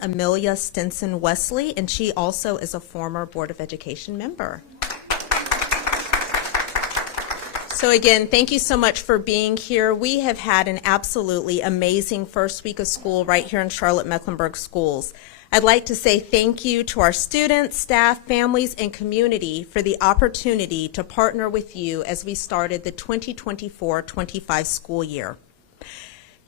Amelia Stinson Wesley, and she also is a former Board of Education member. So again, thank you so much for being here. We have had an absolutely amazing first week of school right here in Charlotte-Mecklenburg Schools. I'd like to say thank you to our students, staff, families, and community for the opportunity to partner with you as we started the 2024-25 school year.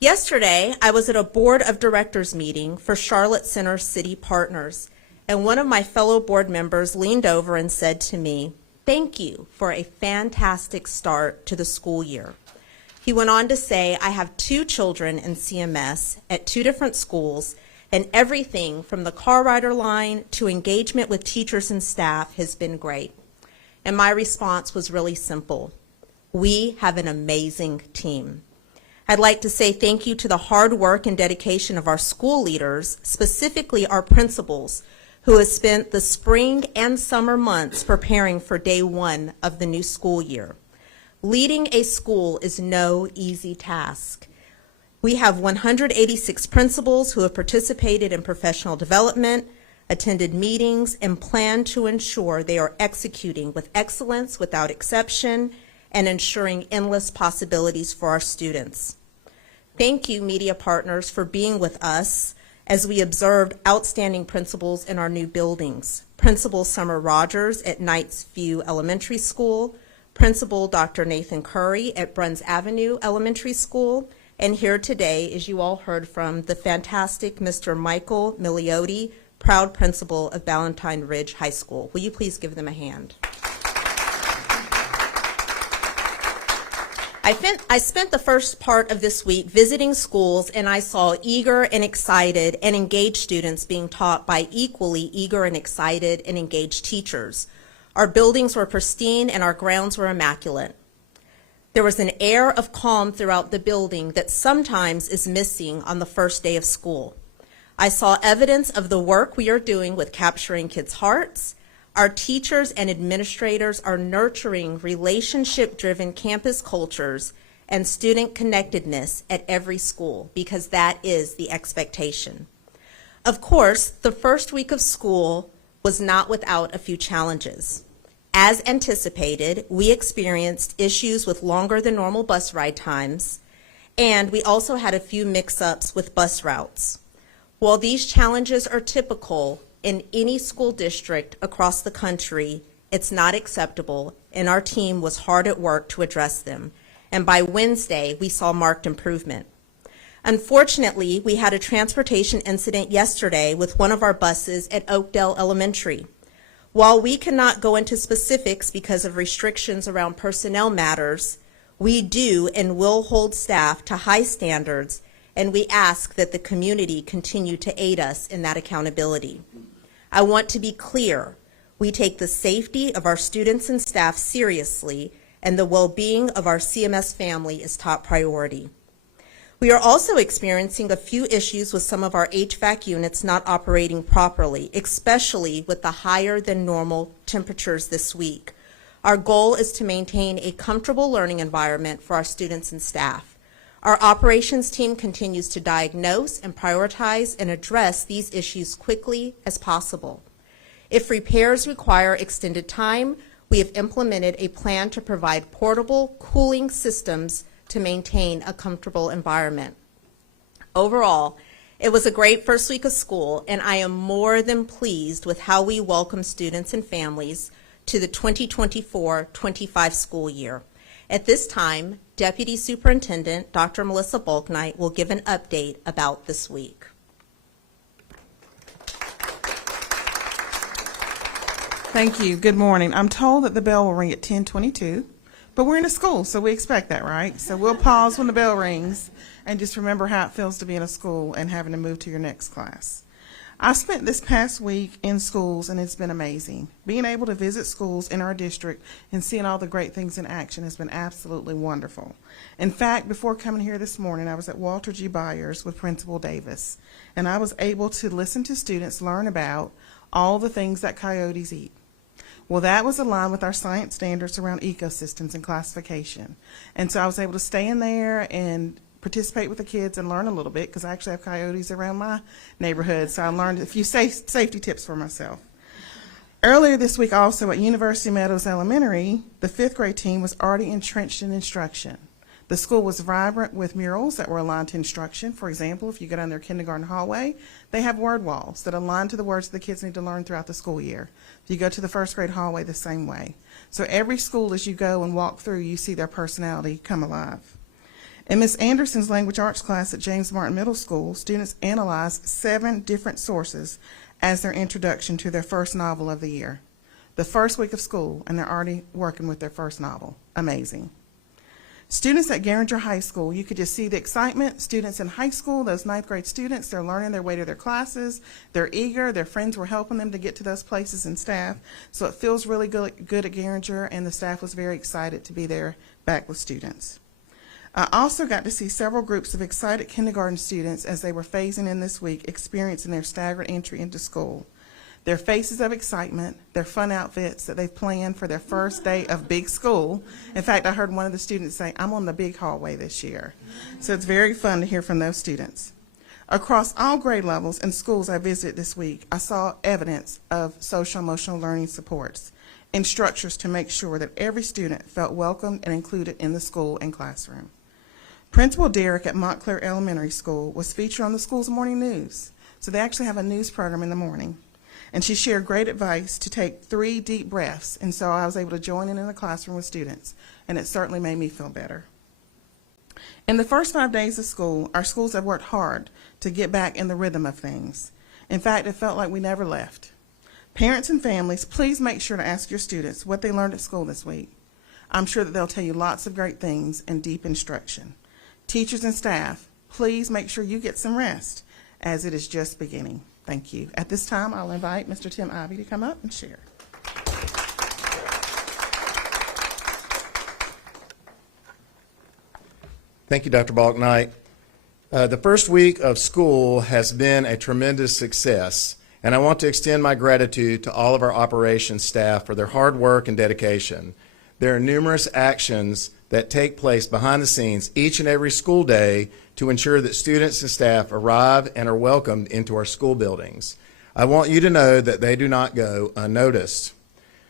Yesterday, I was at a Board of Directors meeting for Charlotte Center City Partners, and one of my fellow board members leaned over and said to me, "Thank you for a fantastic start to the school year." He went on to say, "I have 2 children in CMS at 2 different schools, and everything from the car rider line to engagement with teachers and staff has been great." And my response was really simple. We have an amazing team. I'd like to say thank you to the hard work and dedication of our school leaders, specifically our principals, who have spent the spring and summer months preparing for day 1 of the new school year. Leading a school is no easy task. We have 186 principals who have participated in professional development, attended meetings, and plan to ensure they are executing with excellence without exception and ensuring endless possibilities for our students. Thank you, media partners, for being with us as we observed outstanding principals in our new buildings. Principal Summer Rogers at Knights View Elementary School, Principal Dr. Nathan Curry at Bruns Avenue Elementary School, and here today, as you all heard from, the fantastic Mr. Michael Miliotti, proud principal of Ballantyne Ridge High School. Will you please give them a hand? I spent the first part of this week visiting schools, and I saw eager and excited and engaged students being taught by equally eager and excited and engaged teachers. Our buildings were pristine and our grounds were immaculate. There was an air of calm throughout the building that sometimes is missing on the first day of school. I saw evidence of the work we are doing with capturing kids' hearts. Our teachers and administrators are nurturing relationship-driven campus cultures and student connectedness at every school, because that is the expectation. Of course, the first week of school was not without a few challenges. As anticipated, we experienced issues with longer than normal bus ride times, and we also had a few mix-ups with bus routes. While these challenges are typical in any school district across the country, it's not acceptable, and our team was hard at work to address them. And by Wednesday, we saw marked improvement. Unfortunately, we had a transportation incident yesterday with one of our buses at Oakdale Elementary. While we cannot go into specifics because of restrictions around personnel matters, we do and will hold staff to high standards, and we ask that the community continue to aid us in that accountability. I want to be clear, we take the safety of our students and staff seriously, and the well-being of our CMS family is top priority. We are also experiencing a few issues with some of our HVAC units not operating properly, especially with the higher than normal temperatures this week. Our goal is to maintain a comfortable learning environment for our students and staff. Our operations team continues to diagnose and prioritize and address these issues quickly as possible. If repairs require extended time, we have implemented a plan to provide portable cooling systems to maintain a comfortable environment. Overall, it was a great first week of school, and I am more than pleased with how we welcome students and families to the 2024-25 school year. At this time, Deputy Superintendent Dr. Melissa Bulknight will give an update about this week. Thank you. Good morning. I'm told that the bell will ring at 10:22, but we're in a school, so we expect that, right? So we'll pause when the bell rings and just remember how it feels to be in a school and having to move to your next class. I spent this past week in schools, and it's been amazing. Being able to visit schools in our district and seeing all the great things in action has been absolutely wonderful. In fact, before coming here this morning, I was at Walter G. Byers with Principal Davis, and I was able to listen to students learn about all the things that coyotes eat. Well, that was aligned with our science standards around ecosystems and classification. And so I was able to stay in there and participate with the kids and learn a little bit, because I actually have coyotes around my neighborhood, so I learned a few safety tips for myself. Earlier this week also at University Meadows Elementary, the 5th grade team was already entrenched in instruction. The school was vibrant with murals that were aligned to instruction. For example, if you go down their kindergarten hallway, they have word walls that align to the words the kids need to learn throughout the school year. If you go to the 1st grade hallway, the same way. So every school, as you go and walk through, you see their personality come alive. In Ms. Anderson's language arts class at James Martin Middle School, students analyzed 7 different sources as their introduction to their first novel of the year. The first week of school, and they're already working with their first novel. Amazing. Students at Garinger High School, you could just see the excitement. Students in high school, those 9th grade students, they're learning their way to their classes. They're eager. Their friends were helping them to get to those places, and staff. So it feels really good at Garinger, and the staff was very excited to be there back with students. I also got to see several groups of excited kindergarten students as they were phasing in this week, experiencing their staggered entry into school. Their faces of excitement, their fun outfits that they've planned for their first day of big school. In fact, I heard one of the students say, "I'm on the big hallway this year." So it's very fun to hear from those students. Across all grade levels and schools I visited this week, I saw evidence of social emotional learning supports and structures to make sure that every student felt welcomed and included in the school and classroom. Principal Derrick at Montclair Elementary School was featured on the school's morning news. So they actually have a news program in the morning. And she shared great advice to take 3 deep breaths, and so I was able to join in the classroom with students, and it certainly made me feel better. In the first 5 days of school, our schools have worked hard to get back in the rhythm of things. In fact, it felt like we never left. Parents and families, please make sure to ask your students what they learned at school this week. I'm sure that they'll tell you lots of great things and deep instruction. Teachers and staff, please make sure you get some rest, as it is just beginning. Thank you. At this time, I'll invite Mr. Tim Ivey to come up and share. Thank you, Dr. Balknight. The first week of school has been a tremendous success, and I want to extend my gratitude to all of our operations staff for their hard work and dedication. There are numerous actions that take place behind the scenes each and every school day to ensure that students and staff arrive and are welcomed into our school buildings. I want you to know that they do not go unnoticed.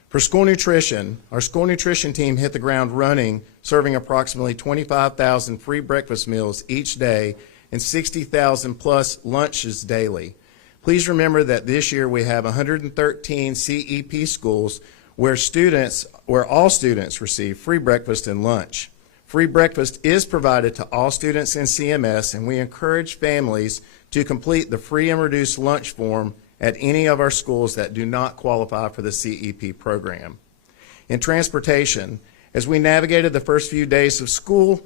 For school nutrition, our school nutrition team hit the ground running, serving approximately 25,000 free breakfast meals each day and 60,000 plus lunches daily. Please remember that this year we have 113 CEP schools where all students receive free breakfast and lunch. Free breakfast is provided to all students in CMS, and we encourage families to complete the free and reduced lunch form at any of our schools that do not qualify for the CEP program. In transportation, as we navigated the first few days of school,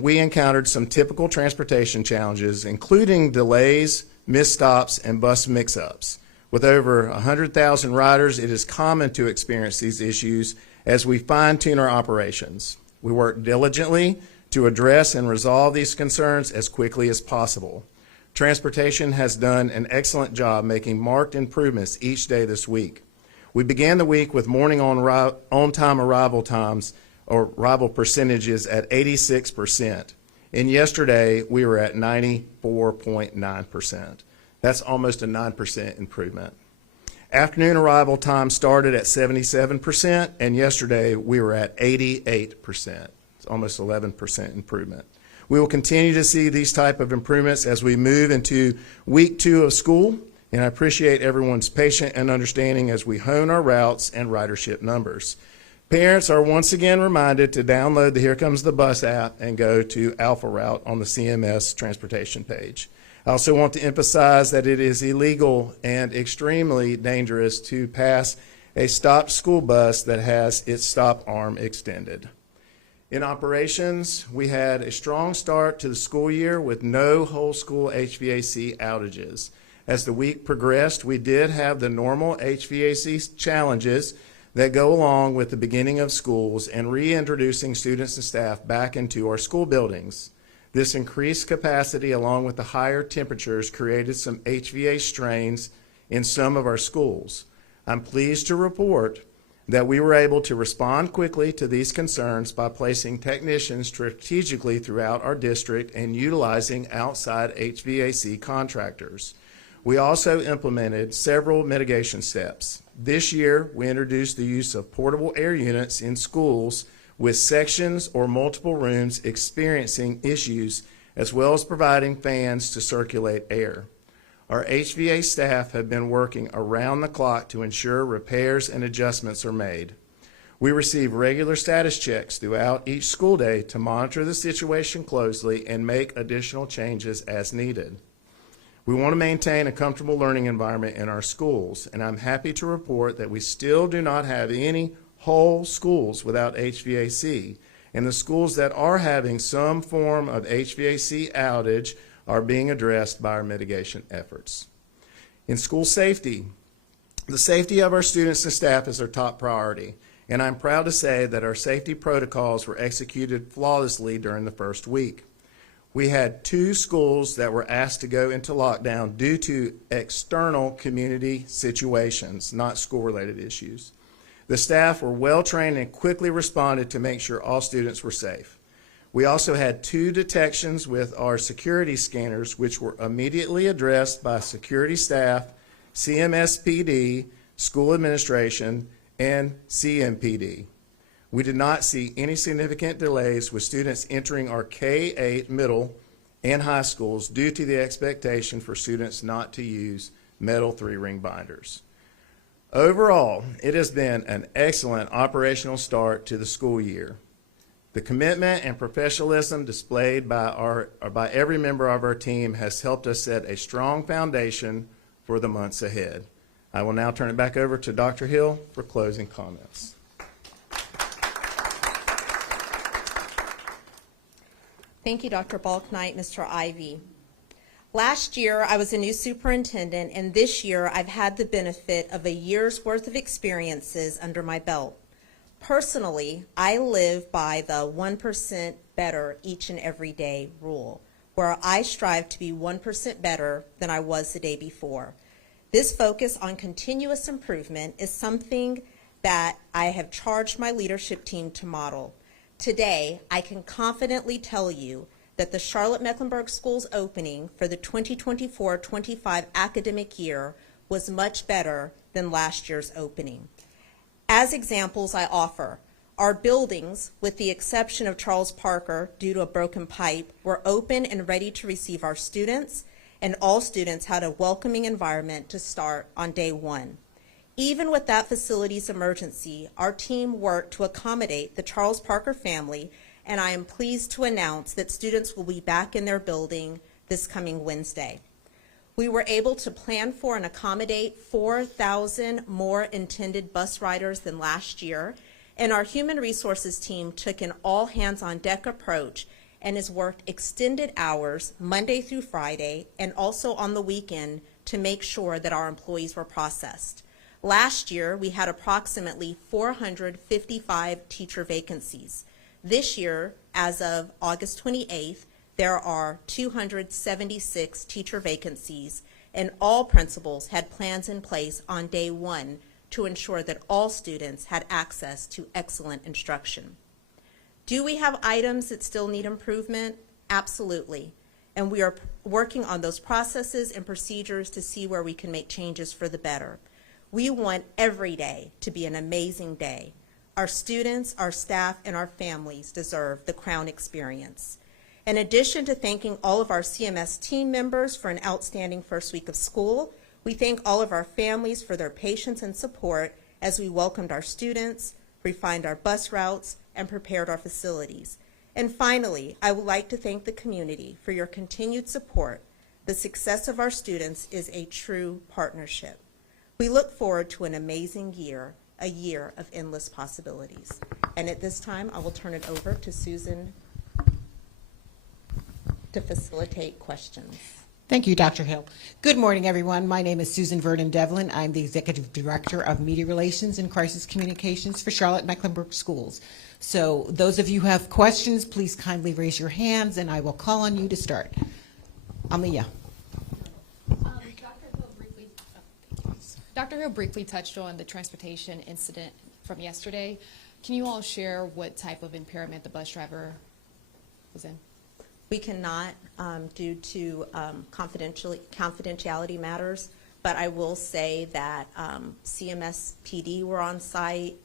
we encountered some typical transportation challenges, including delays, missed stops, and bus mix-ups. With over 100,000 riders, it is common to experience these issues as we fine-tune our operations. We work diligently to address and resolve these concerns as quickly as possible. Transportation has done an excellent job making marked improvements each day this week. We began the week with morning on-time arrival times or arrival percentages at 86%. And yesterday, we were at 94.9%. That's almost a 9% improvement. Afternoon arrival time started at 77%, and yesterday we were at 88%. It's almost 11% improvement. We will continue to see these type of improvements as we move into week 2 of school, and I appreciate everyone's patience and understanding as we hone our routes and ridership numbers. Parents are once again reminded to download the Here Comes the Bus app and go to Alpha Route on the CMS transportation page. I also want to emphasize that it is illegal and extremely dangerous to pass a stopped school bus that has its stop arm extended. In operations, we had a strong start to the school year with no whole school HVAC outages. As the week progressed, we did have the normal HVAC challenges that go along with the beginning of schools and reintroducing students and staff back into our school buildings. This increased capacity along with the higher temperatures created some HVAC strains in some of our schools. I'm pleased to report that we were able to respond quickly to these concerns by placing technicians strategically throughout our district and utilizing outside HVAC contractors. We also implemented several mitigation steps. This year, we introduced the use of portable air units in schools with sections or multiple rooms experiencing issues, as well as providing fans to circulate air. Our HVAC staff have been working around the clock to ensure repairs and adjustments are made. We receive regular status checks throughout each school day to monitor the situation closely and make additional changes as needed. We want to maintain a comfortable learning environment in our schools, and I'm happy to report that we still do not have any whole schools without HVAC, and the schools that are having some form of HVAC outage are being addressed by our mitigation efforts. In school safety, the safety of our students and staff is our top priority, and I'm proud to say that our safety protocols were executed flawlessly during the first week. We had 2 schools that were asked to go into lockdown due to external community situations, not school-related issues. The staff were well-trained and quickly responded to make sure all students were safe. We also had 2 detections with our security scanners, which were immediately addressed by security staff, CMS PD, school administration, and CMPD. We did not see any significant delays with students entering our K-8 middle and high schools due to the expectation for students not to use metal 3-ring binders. Overall, it has been an excellent operational start to the school year. The commitment and professionalism displayed by every member of our team has helped us set a strong foundation for the months ahead. I will now turn it back over to Dr. Hill for closing comments. Thank you, Dr. Balknight, Mr. Ivy. Last year, I was a new superintendent, and this year, I've had the benefit of a year's worth of experiences under my belt. Personally, I live by the 1% better each and every day rule, where I strive to be 1% better than I was the day before. This focus on continuous improvement is something that I have charged my leadership team to model. Today, I can confidently tell you that the Charlotte-Mecklenburg Schools opening for the 2024-25 academic year was much better than last year's opening. As examples I offer, our buildings, with the exception of Charles Parker due to a broken pipe, were open and ready to receive our students, and all students had a welcoming environment to start on day 1. Even with that facility's emergency, our team worked to accommodate the Charles Parker family, and I am pleased to announce that students will be back in their building this coming Wednesday. We were able to plan for and accommodate 4,000 more intended bus riders than last year, and our human resources team took an all-hands-on-deck approach and has worked extended hours Monday through Friday and also on the weekend to make sure that our employees were processed. Last year, we had approximately 455 teacher vacancies. This year, as of August 28th, there are 276 teacher vacancies, and all principals had plans in place on day 1 to ensure that all students had access to excellent instruction. Do we have items that still need improvement? Absolutely. And we are working on those processes and procedures to see where we can make changes for the better. We want every day to be an amazing day. Our students, our staff, and our families deserve the Crown experience. In addition to thanking all of our CMS team members for an outstanding first week of school, we thank all of our families for their patience and support as we welcomed our students, refined our bus routes, and prepared our facilities. And finally, I would like to thank the community for your continued support. The success of our students is a true partnership. We look forward to an amazing year, a year of endless possibilities. And at this time, I will turn it over to Susan to facilitate questions. Thank you, Dr. Hill. Good morning, everyone. My name is Susan Vernon Devlin. I'm the Executive Director of Media Relations and Crisis Communications for Charlotte-Mecklenburg Schools. So those of you who have questions, please kindly raise your hands, and I will call on you to start. Amelia. Dr. Hill briefly touched on the transportation incident from yesterday. Can you all share what type of impairment the bus driver was in? We cannot due to confidentiality matters, but I will say that CMS PD were on site,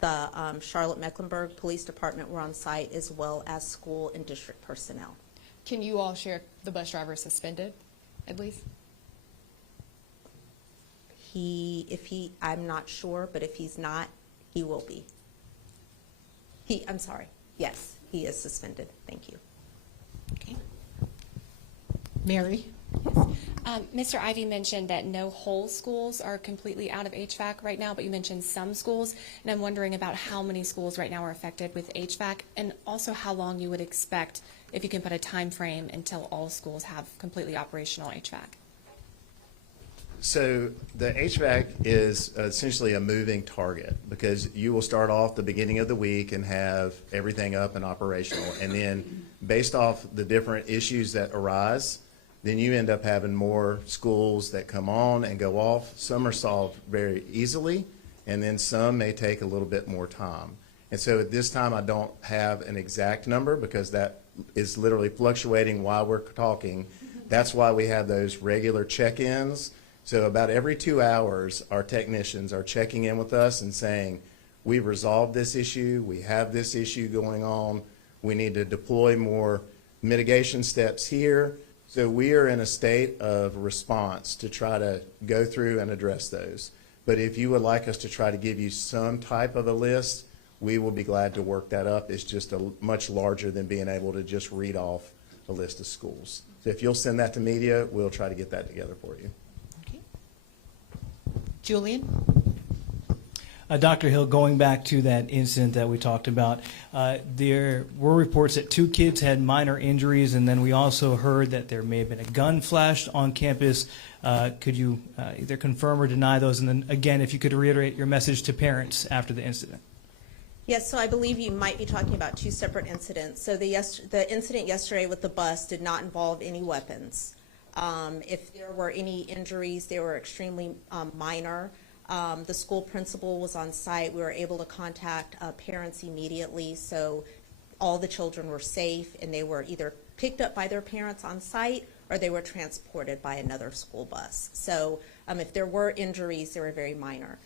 the Charlotte-Mecklenburg Police Department were on site, as well as school and district personnel. Can you all share the bus driver suspended, at least? I'm not sure, but if he's not, he will be. I'm sorry, yes, he is suspended. Thank you. Okay. Mary? Mr. Ivy mentioned that no whole schools are completely out of HVAC right now, but you mentioned some schools, and I'm wondering about how many schools right now are affected with HVAC, and also how long you would expect, if you can put a time frame, until all schools have completely operational HVAC. So the HVAC is essentially a moving target, because you will start off the beginning of the week and have everything up and operational. And then based off the different issues that arise, then you end up having more schools that come on and go off. Some are solved very easily, and then some may take a little bit more time. And so at this time, I don't have an exact number, because that is literally fluctuating while we're talking. That's why we have those regular check-ins. So about every 2 hours, our technicians are checking in with us and saying, we've resolved this issue, we have this issue going on, we need to deploy more mitigation steps here. So we are in a state of response to try to go through and address those. But if you would like us to try to give you some type of a list, we will be glad to work that up. It's just much larger than being able to just read off a list of schools. So if you'll send that to media, we'll try to get that together for you. Okay. Julian? Dr. Hill, going back to that incident that we talked about, there were reports that 2 kids had minor injuries, and then we also heard that there may have been a gun flashed on campus. Could you either confirm or deny those? And then again, if you could reiterate your message to parents after the incident. Yes, so I believe you might be talking about 2 separate incidents. So the incident yesterday with the bus did not involve any weapons. If there were any injuries, they were extremely minor. The school principal was on site. We were able to contact parents immediately, so all the children were safe, and they were either picked up by their parents on site or they were transported by another school bus. So if there were injuries, they were very minor.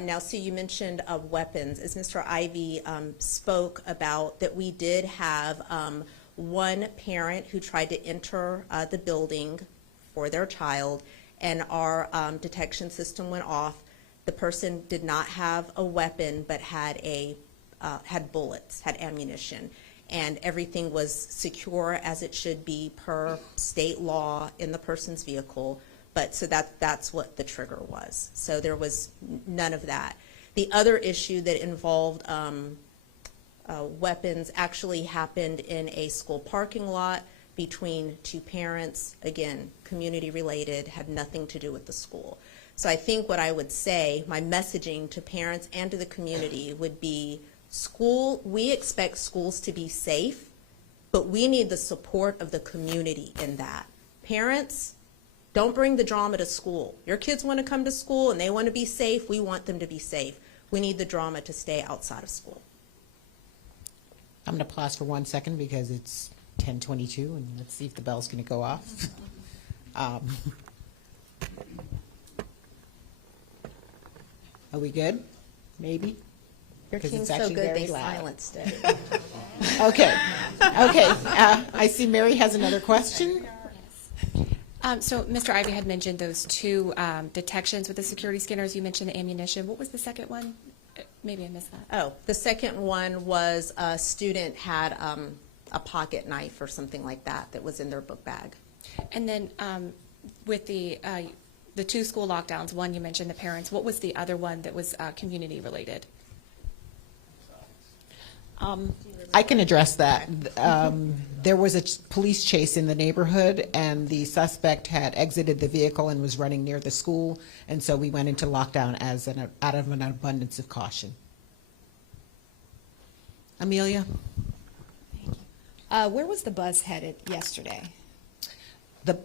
Now, so you mentioned weapons. As Mr. Ivy spoke about, that we did have one parent who tried to enter the building for their child, and our detection system went off. The person did not have a weapon, but had bullets, had ammunition, and everything was secure as it should be per state law in the person's vehicle. But so that's what the trigger was. So there was none of that. The other issue that involved weapons actually happened in a school parking lot between 2 parents. Again, community related, had nothing to do with the school. So I think what I would say, my messaging to parents and to the community would be, we expect schools to be safe, but we need the support of the community in that. Parents, don't bring the drama to school. Your kids want to come to school and they want to be safe. We want them to be safe. We need the drama to stay outside of school. I'm going to pause for 1 second because it's 10:22, and let's see if the bell's going to go off. Are we good? Maybe? Your 'Cause team's it's so actually good very they loud. silenced it. Okay. Okay. I see Mary has another question. So Mr. Ivy had mentioned those 2 detections with the security scanners. You mentioned the ammunition. What was the second one? Maybe I missed that. Oh, the second one was a student had a pocket knife or something like that was in their book bag. And then with the 2 school lockdowns, one you mentioned the parents. What was the other one that was community related? I can address that. There was a police chase in the neighborhood, and the suspect had exited the vehicle and was running near the school, and so we went into lockdown out of an abundance of caution. Amelia? Where was the bus headed yesterday? The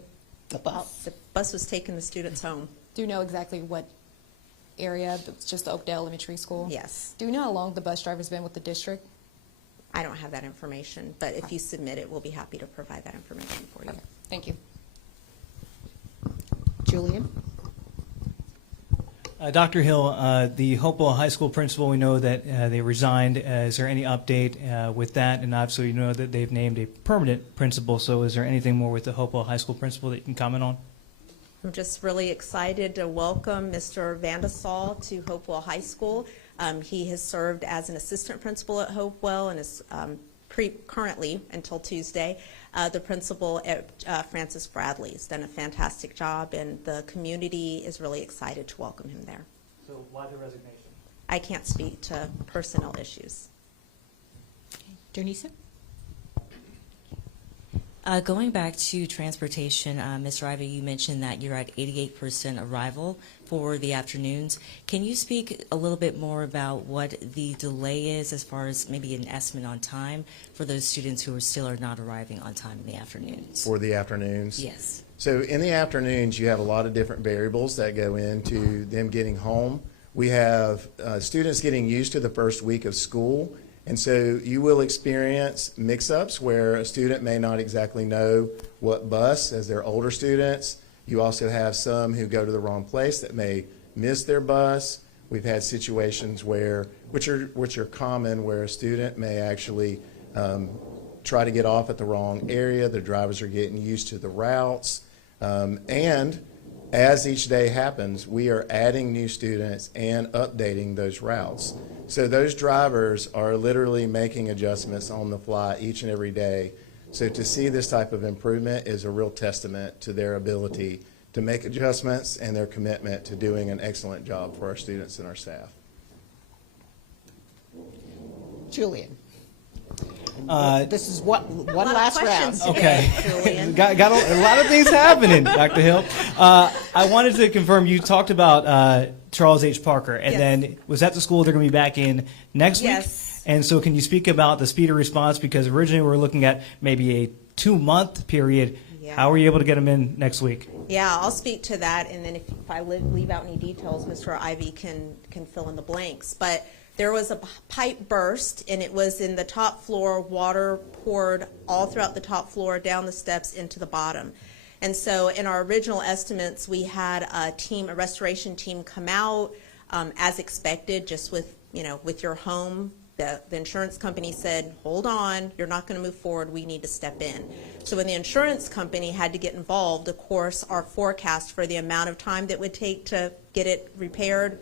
bus. The bus was taking the students home. Do you know exactly what area, it's just the Oakdale Elementary School? Yes. Do we know how long the bus driver's been with the district? I don't have that information, but if you submit it, we'll be happy to provide that information for you. Okay, thank you. Julian? Dr. Hill, the Hopewell High School principal, we know that they resigned. Is there any update with that? And obviously, you know that they've named a permanent principal. So is there anything more with the Hopewell High School principal that you can comment on? I'm just really excited to welcome Mr. Vandesal to Hopewell High School. He has served as an assistant principal at Hopewell and is currently, until Tuesday, the principal at Francis Bradley. He's done a fantastic job, and the community is really excited to welcome him there. So why the resignation? I can't speak to personnel issues. Jonisa? Going back to transportation, Mr. Ivey, you mentioned that you're at 88% arrival for the afternoons. Can you speak a little bit more about what the delay is as far as maybe an estimate on time for those students who are not arriving on time in the afternoons? For the afternoons? Yes. So in the afternoons, you have a lot of different variables that go into them getting home. We have students getting used to the first week of school, and so you will experience mix-ups where a student may not exactly know what bus as they're older students. You also have some who go to the wrong place that may miss their bus. We've had situations where, which are common, where a student may actually try to get off at the wrong area. The drivers are getting used to the routes. And as each day happens, we are adding new students and updating those routes. So those drivers are literally making adjustments on the fly each and every day. So to see this type of improvement is a real testament to their ability to make adjustments and their commitment to doing an excellent job for our students and our staff. Julian? Uh, This is one A lot of last round. questions today, Okay. Julian. got a lot of things happening, Dr. Hill. I wanted to confirm, you talked about Charles H. Parker, and Yes. then was that the school they're going to be back in next week? Yes. And so can you speak about the speed of response? Because originally we were looking at maybe a 2-month period. Yeah. How were you able to get them in next week? Yeah, I'll speak to that, and then if I leave out any details, Mr. Ivy can fill in the blanks. But there was a pipe burst, and it was in the top floor. Water poured all throughout the top floor, down the steps into the bottom. And so in our original estimates, we had a restoration team come out as expected, just with your home. The insurance company said, hold on, you're not going to move forward, we need to step in. So when the insurance company had to get involved, of course, our forecast for the amount of time that would take to get it repaired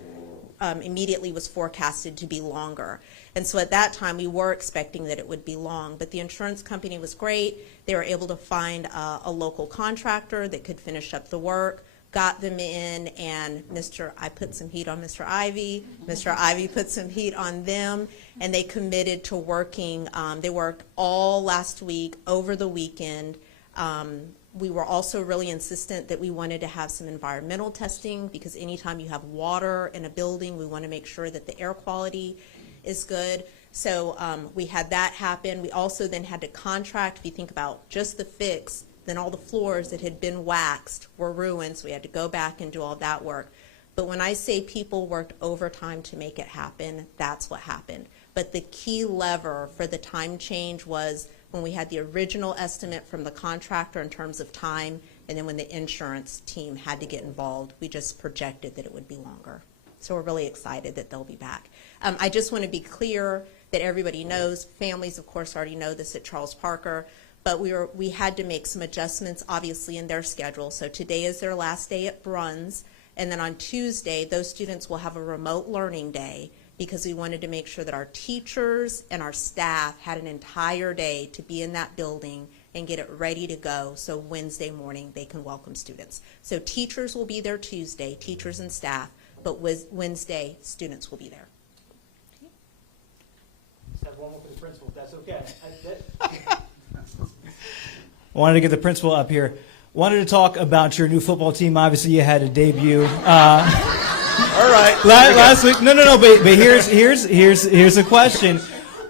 immediately was forecasted to be longer. And so at that time, we were expecting that it would be long. But the insurance company was great. They were able to find a local contractor that could finish up the work, got them in, and I put some heat on Mr. Ivy. Mr. Ivy put some heat on them, and they committed to working. They worked all last week, over the weekend. We were also really insistent that we wanted to have some environmental testing, because anytime you have water in a building, we want to make sure that the air quality is good. So we had that happen. We also then had to contract, if you think about just the fix, then all the floors that had been waxed were ruined, so we had to go back and do all that work. But when I say people worked overtime to make it happen, that's what happened. But the key lever for the time change was when we had the original estimate from the contractor in terms of time, and then when the insurance team had to get involved, we just projected that it would be longer. So we're really excited that they'll be back. I just want to be clear that everybody knows, families of course already know this at Charles Parker, but we had to make some adjustments obviously in their schedule. So today is their last day at Bruns, and then on Tuesday those students will have a remote learning day, because we wanted to make sure that our teachers and our staff had an entire day to be in that building and get it ready to go, so Wednesday morning they can welcome students. So teachers will be there Tuesday, teachers and staff, but Wednesday students will be there. Just have one more for the principal, if that's okay. I wanted to get the principal up here. Wanted to talk about your new football team. Obviously, you had a debut. All right. Last week, no. But here's a question.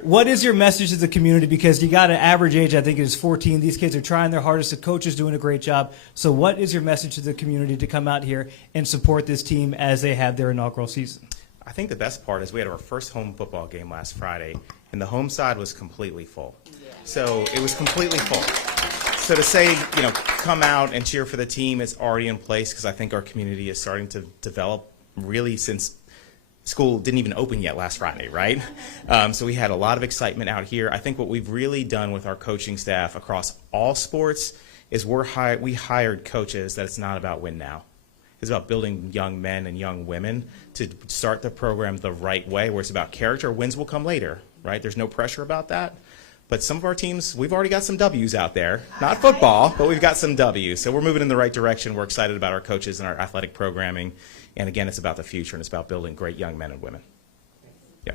What is your message to the community? Because you got an average age, I think it is 14. These kids are trying their hardest. The coach is doing a great job. So what is your message to the community to come out here and support this team as they have their inaugural season? I think the best part is we had our first home football game last Friday, and the home side was completely full. So it was completely full. So to say, come out and cheer for the team is already in place, because I think our community is starting to develop really since school didn't even open yet last Friday, right? So we had a lot of excitement out here. I think what we've really done with our coaching staff across all sports is we hired coaches that it's not about win now. It's about building young men and young women to start the program the right way, where it's about character. Wins will come later, right? There's no pressure about that. But some of our teams, we've already got some W's out there. Not football, but we've got some W's. So we're moving in the right direction. We're excited about our coaches and our athletic programming. And again, it's about the future, and it's about building great young men and women. Yeah.